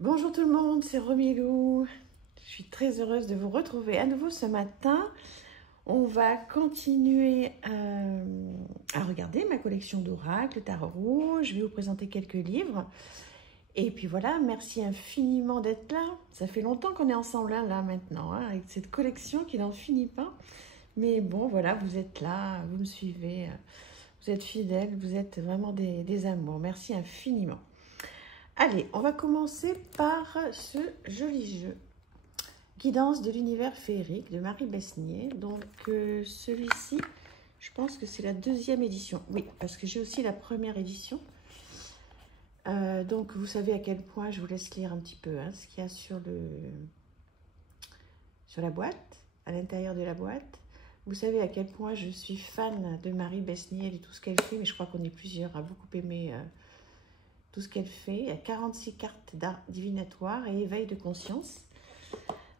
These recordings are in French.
Bonjour tout le monde, c'est Romilou. Je suis très heureuse de vous retrouver à nouveau ce matin. On va continuer à regarder ma collection d'oracles, tarot rouge. Je vais vous présenter quelques livres. Et puis voilà, merci infiniment d'être là. Ça fait longtemps qu'on est ensemble là maintenant, avec cette collection qui n'en finit pas. Mais bon, voilà, vous êtes là, vous me suivez, vous êtes fidèles, vous êtes vraiment des amours. Merci infiniment. Allez, on va commencer par ce joli jeu. Guidance de l'univers féerique de Marie Besnier. Donc celui-ci, je pense que c'est la deuxième édition. Oui, parce que j'ai aussi la première édition. Donc vous savez à quel point, je vous laisse lire un petit peu ce qu'il y a sur la boîte, à l'intérieur de la boîte. Vous savez à quel point je suis fan de Marie Besnier et de tout ce qu'elle fait, mais je crois qu'on est plusieurs à beaucoup aimer tout ce qu'elle fait. Il y a 46 cartes d'art divinatoire et éveil de conscience.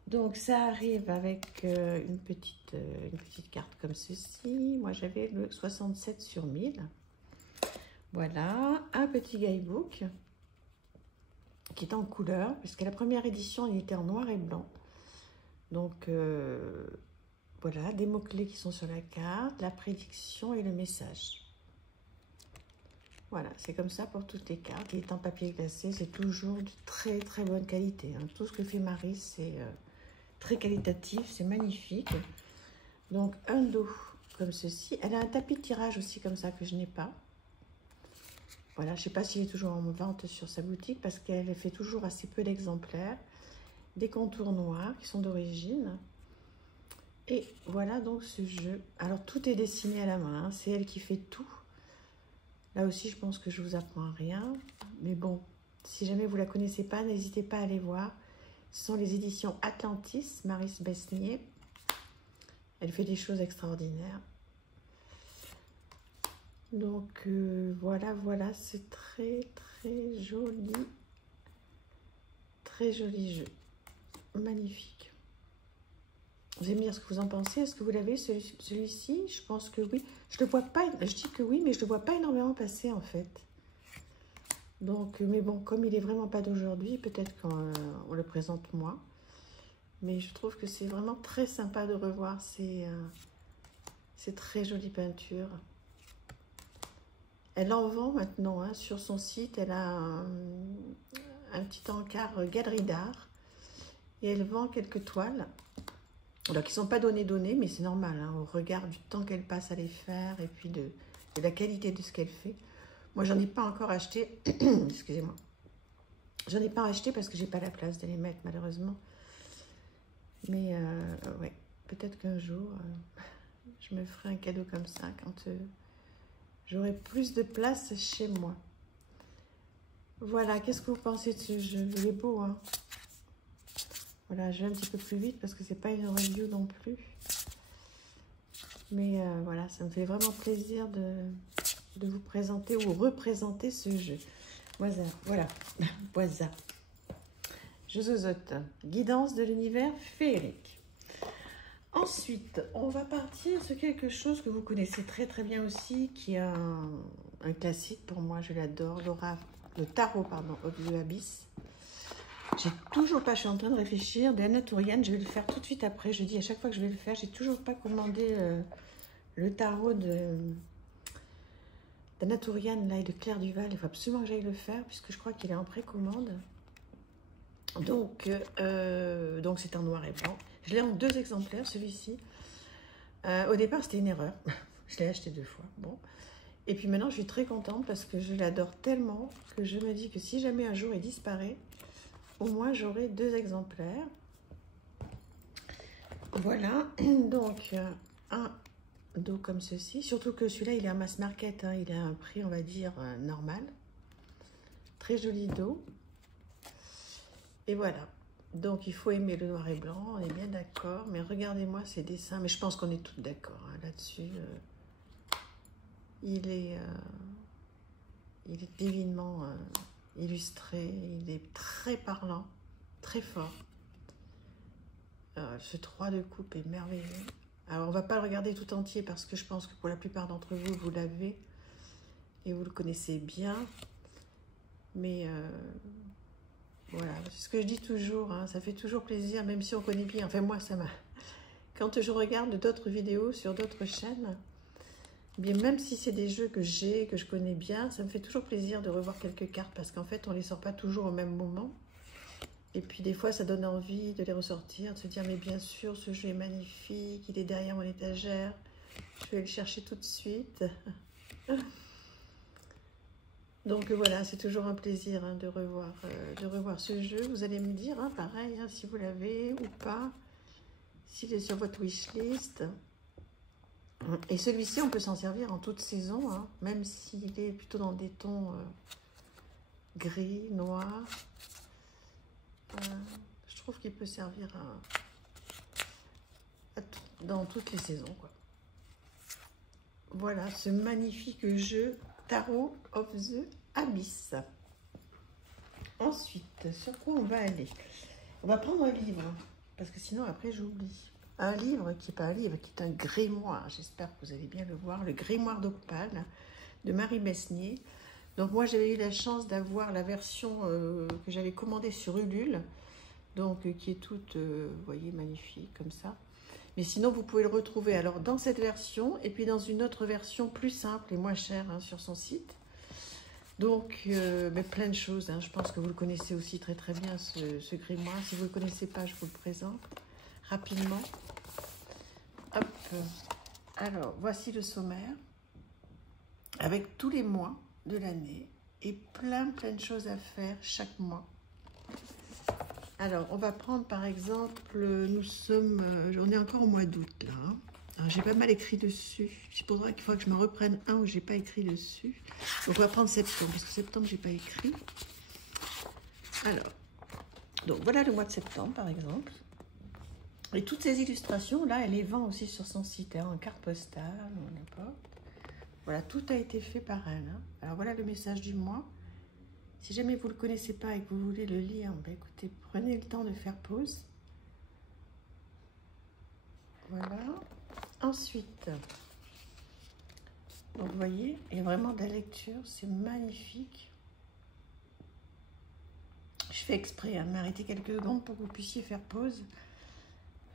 Donc ça arrive avec une petite carte comme ceci. Moi j'avais le 67 sur 1000. Voilà, un petit guidebook qui est en couleur, puisque la première édition il était en noir et blanc. Donc voilà, des mots-clés qui sont sur la carte, la prédiction et le message. Voilà, c'est comme ça pour toutes les cartes. Il est en papier glacé, c'est toujours de très très bonne qualité. Tout ce que fait Marie, c'est très qualitatif, c'est magnifique. Donc un dos comme ceci. Elle a un tapis de tirage aussi comme ça que je n'ai pas. Voilà, je ne sais pas s'il est toujours en vente sur sa boutique parce qu'elle fait toujours assez peu d'exemplaires. Des contours noirs qui sont d'origine. Et voilà donc ce jeu. Alors tout est dessiné à la main, c'est elle qui fait tout. Là aussi, je pense que je vous apprends rien. Mais bon, si jamais vous ne la connaissez pas, n'hésitez pas à aller voir. Ce sont les éditions Atlantis, Marie Besnier. Elle fait des choses extraordinaires. Donc, voilà, c'est très, très joli. Très joli jeu. Magnifique. Vous allez me dire ce que vous en pensez. Est-ce que vous l'avez, celui-ci? Je pense que oui. Je le vois pas, je dis que oui, mais je ne le vois pas énormément passer, en fait. Donc, mais bon, comme il est vraiment pas d'aujourd'hui, peut-être qu'on le présente moins. Mais je trouve que c'est vraiment très sympa de revoir ces très jolies peintures. Elle en vend maintenant sur son site. Elle a un petit encart galerie d'art. Et elle vend quelques toiles. Alors, qui ne sont pas données, mais c'est normal, au regard du temps qu'elle passe à les faire et puis de la qualité de ce qu'elle fait. Moi, j'en ai pas encore acheté. Excusez-moi. J'en ai pas acheté parce que j'ai pas la place de les mettre, malheureusement. Mais, ouais, peut-être qu'un jour, je me ferai un cadeau comme ça quand j'aurai plus de place chez moi. Voilà, qu'est-ce que vous pensez de ce jeu? Il est beau, hein? Voilà, je vais un petit peu plus vite parce que c'est pas une review non plus. Mais voilà, ça me fait vraiment plaisir de vous présenter ou représenter ce jeu. Voilà, Boisa. Je zozote. Guidance de l'univers féerique. Ensuite, on va partir sur quelque chose que vous connaissez très très bien aussi, qui est un classique pour moi, je l'adore, le tarot, pardon, Audio Abyss. J'ai toujours pas, je suis en train de réfléchir, de Anaturian, je vais le faire tout de suite après, je dis à chaque fois que je vais le faire, j'ai toujours pas commandé le tarot d'Anaturian là, et de Claire Duval, il faut absolument que j'aille le faire, puisque je crois qu'il est en précommande. Donc c'est en noir et blanc. Je l'ai en 2 exemplaires, celui-ci. Au départ, c'était une erreur. Je l'ai acheté 2 fois. Bon. Et puis maintenant, je suis très contente parce que je l'adore tellement que je me dis que si jamais un jour il disparaît, au moins j'aurai 2 exemplaires. Voilà. Donc, un dos comme ceci. Surtout que celui-là, il est à mass market. Il a un prix, on va dire, normal. Très joli dos. Et voilà. Donc, il faut aimer le noir et blanc, on est bien d'accord. Mais regardez-moi ces dessins. Mais je pense qu'on est toutes d'accord là-dessus. Il est divinement illustré. Il est très parlant, très fort. Ce 3 de coupe est merveilleux. Alors, on ne va pas le regarder tout entier parce que je pense que pour la plupart d'entre vous, vous l'avez. Et vous le connaissez bien. Mais... voilà, c'est ce que je dis toujours, hein, ça fait toujours plaisir, même si on connaît bien. Enfin, moi, ça m'a... Quand je regarde d'autres vidéos sur d'autres chaînes, bien, même si c'est des jeux que j'ai, que je connais bien, ça me fait toujours plaisir de revoir quelques cartes, parce qu'en fait, on ne les sort pas toujours au même moment. Et puis, des fois, ça donne envie de les ressortir, de se dire, mais bien sûr, ce jeu est magnifique, il est derrière mon étagère, je vais le chercher tout de suite. Donc voilà, c'est toujours un plaisir hein, de revoir ce jeu. Vous allez me dire, hein, pareil, hein, si vous l'avez ou pas, s'il est sur votre wishlist. Et celui-ci, on peut s'en servir en toute saison, hein, même s'il est plutôt dans des tons gris, noirs. Je trouve qu'il peut servir dans toutes les saisons, quoi. Voilà, ce magnifique jeu Tarot of the Abyss. Ensuite, sur quoi on va aller? On va prendre un livre, parce que sinon après j'oublie. Un livre qui n'est pas un livre, qui est un grimoire. J'espère que vous allez bien le voir. Le grimoire d'Opale de Marie Besnier. Donc moi j'avais eu la chance d'avoir la version que j'avais commandée sur Ulule. Donc qui est toute, vous voyez, magnifique comme ça. Mais sinon, vous pouvez le retrouver alors dans cette version et puis dans une autre version plus simple et moins chère hein, sur son site. Donc, mais plein de choses. Hein. Je pense que vous le connaissez aussi très très bien, ce grimoire. Si vous ne le connaissez pas, je vous le présente rapidement. Hop. Alors, voici le sommaire avec tous les mois de l'année et plein de choses à faire chaque mois. Alors, on va prendre par exemple, on est encore au mois d'août là. Hein. J'ai pas mal écrit dessus. Il faudra qu'il faut que je me reprenne un où j'ai pas écrit dessus. Donc, on va prendre septembre, parce que septembre, j'ai pas écrit. Alors, donc voilà le mois de septembre par exemple. Et toutes ces illustrations là, elle les vend aussi sur son site, hein, en carte postale ou n'importe. Voilà, tout a été fait par elle. Hein. Alors, voilà le message du mois. Si jamais vous ne le connaissez pas et que vous voulez le lire, ben écoutez, prenez le temps de faire pause. Voilà. Ensuite, donc vous voyez, il y a vraiment de la lecture, c'est magnifique. Je fais exprès de m'arrêter quelques secondes pour que vous puissiez faire pause,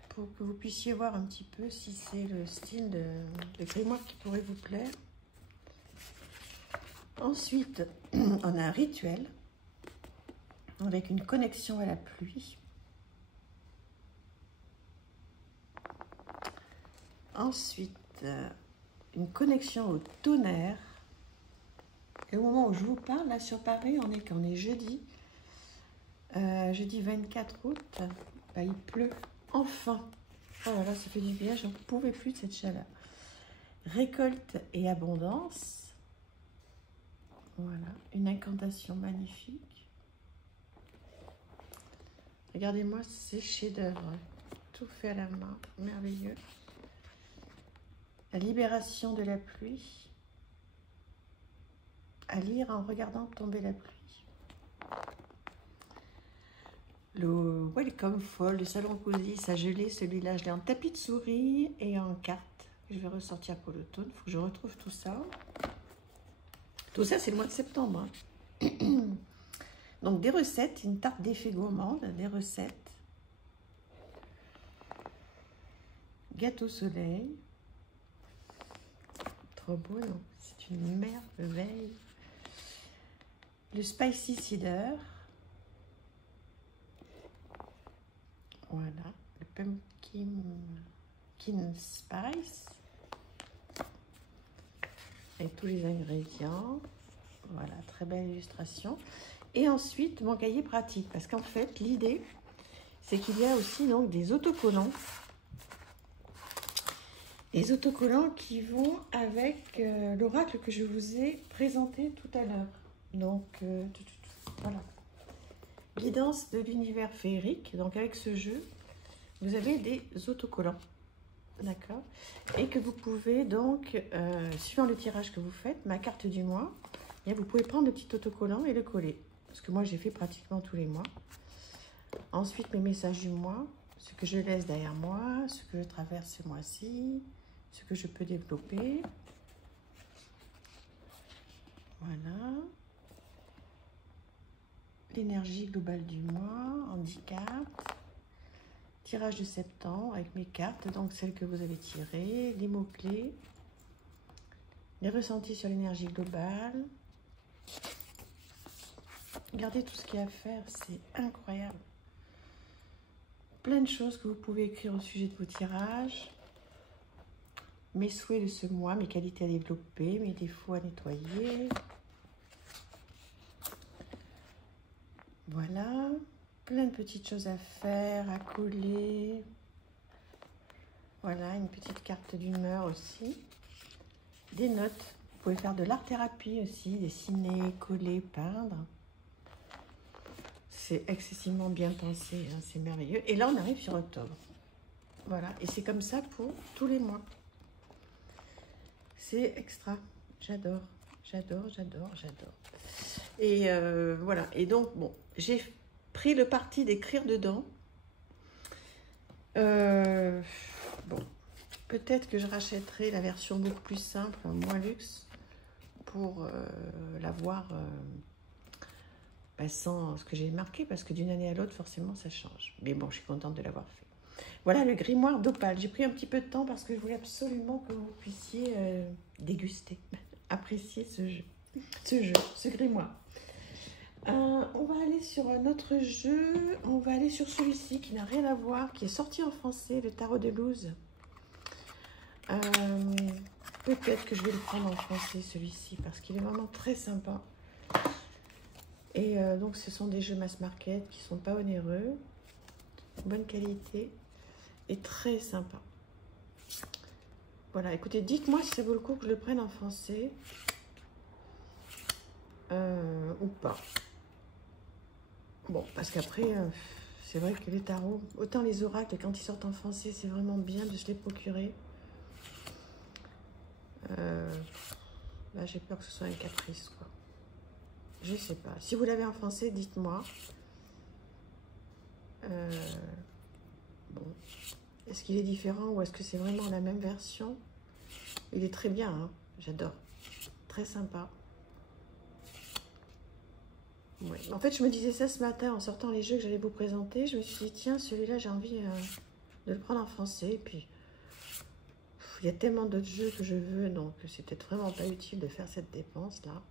pour que vous puissiez voir un petit peu si c'est le style de grimoire qui pourrait vous plaire. Ensuite, on a un rituel avec une connexion à la pluie. Ensuite, une connexion au tonnerre. Et au moment où je vous parle, là sur Paris, on est jeudi. Jeudi 24 août, bah, il pleut enfin. Oh là là, ça fait du bien, j'en pouvais plus de cette chaleur. Récolte et abondance. Voilà, une incantation magnifique. Regardez-moi ces chefs-d'œuvre, tout fait à la main, merveilleux. La libération de la pluie, à lire en regardant tomber la pluie. Le Welcome Fall, le salon cosy, ça gelé, celui-là je l'ai en tapis de souris et en carte. Je vais ressortir pour l'automne, il faut que je retrouve tout ça. Tout ça c'est le mois de septembre. Hein. Donc des recettes, une tarte d'effet gourmande, des recettes. Gâteau soleil. Trop beau, non? C'est une merveille. Le spicy cider. Voilà, le pumpkin spice. Avec tous les ingrédients. Voilà, très belle illustration. Et ensuite, mon cahier pratique. Parce qu'en fait, l'idée, c'est qu'il y a aussi donc des autocollants. Les autocollants qui vont avec l'oracle que je vous ai présenté tout à l'heure. Donc, voilà. Guidance de l'univers féerique. Donc, avec ce jeu, vous avez des autocollants. D'accord? Et que vous pouvez donc, suivant le tirage que vous faites, ma carte du mois, bien, vous pouvez prendre le petit autocollant et le coller. Parce que moi, j'ai fait pratiquement tous les mois. Ensuite, mes messages du mois, ce que je laisse derrière moi, ce que je traverse ce mois-ci, ce que je peux développer. Voilà. l'énergie globale du mois en 10 cartes. Tirage de septembre avec mes cartes, donc celles que vous avez tirées, les mots-clés, les ressentis sur l'énergie globale. Regardez tout ce qu'il y a à faire, c'est incroyable. Plein de choses que vous pouvez écrire au sujet de vos tirages. Mes souhaits de ce mois, mes qualités à développer, mes défauts à nettoyer. Voilà, plein de petites choses à faire, à coller. Voilà, une petite carte d'humeur aussi. Des notes. Vous pouvez faire de l'art-thérapie aussi, dessiner, coller, peindre. C'est excessivement bien pensé, hein, c'est merveilleux. Et là, on arrive sur octobre. Voilà, et c'est comme ça pour tous les mois. C'est extra. J'adore, j'adore, j'adore, j'adore. Et voilà, et donc, bon, j'ai pris le parti d'écrire dedans. Bon, peut-être que je rachèterai la version beaucoup plus simple, moins luxe, pour l'avoir sans ce que j'ai marqué, parce que d'une année à l'autre, forcément, ça change. Mais bon, je suis contente de l'avoir fait. Voilà le grimoire d'Opale. J'ai pris un petit peu de temps parce que je voulais absolument que vous puissiez déguster, apprécier ce grimoire. On va aller sur un autre jeu. On va aller sur celui-ci qui n'a rien à voir, qui est sorti en français, le tarot de Luz. Peut-être que je vais le prendre en français, celui-ci, parce qu'il est vraiment très sympa. Et donc, ce sont des jeux mass market qui ne sont pas onéreux, bonne qualité et très sympa. Voilà, écoutez, dites-moi si ça vaut le coup que je le prenne en français ou pas. Bon, parce qu'après, c'est vrai que les tarots, autant les oracles, quand ils sortent en français, c'est vraiment bien de se les procurer. Là, j'ai peur que ce soit un caprice, quoi. Je sais pas. Si vous l'avez en français, dites-moi. Bon. Est-ce qu'il est différent ou est-ce que c'est vraiment la même version? Il est très bien, hein. J'adore. Très sympa. Ouais. En fait, je me disais ça ce matin en sortant les jeux que j'allais vous présenter. Je me suis dit, tiens, celui-là, j'ai envie de le prendre en français. Et puis, il y a tellement d'autres jeux que je veux, donc c'est peut-être vraiment pas utile de faire cette dépense-là.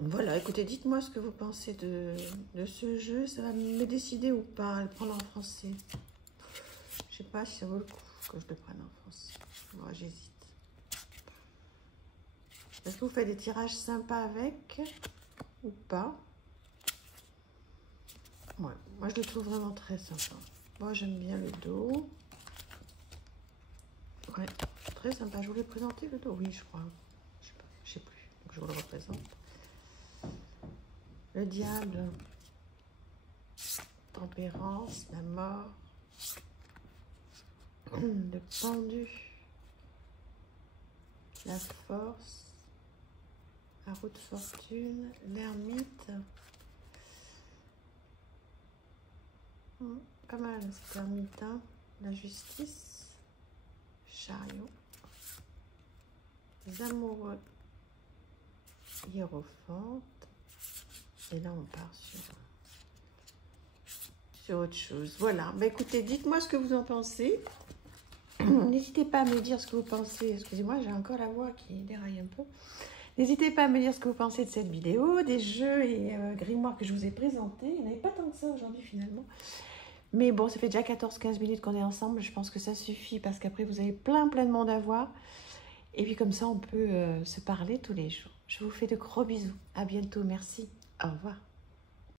Voilà, écoutez, dites-moi ce que vous pensez de ce jeu. Ça va me décider ou pas à le prendre en français. Je sais pas si ça vaut le coup que je le prenne en français. Moi, j'hésite. Est-ce que vous faites des tirages sympas avec ou pas? Ouais, moi, je le trouve vraiment très sympa. Moi, j'aime bien le dos. Ouais, très sympa. Je voulais présenter le dos. Oui, je crois. Je sais plus. Donc, je vous le représente. Le diable, tempérance, la mort, le pendu, la force, la roue de fortune, l'ermite. Pas mal cet ermite, hein. La justice, chariot, les amoureux, hiérophante. Et là, on part sur autre chose. Voilà. Bah, écoutez, dites-moi ce que vous en pensez. N'hésitez pas à me dire ce que vous pensez. Excusez-moi, j'ai encore la voix qui déraille un peu. N'hésitez pas à me dire ce que vous pensez de cette vidéo, des jeux et grimoires que je vous ai présentés. Il n'y en avait pas tant que ça aujourd'hui, finalement. Mais bon, ça fait déjà 14-15 minutes qu'on est ensemble. Je pense que ça suffit parce qu'après, vous avez plein de monde à voir. Et puis comme ça, on peut se parler tous les jours. Je vous fais de gros bisous. À bientôt. Merci. Au revoir.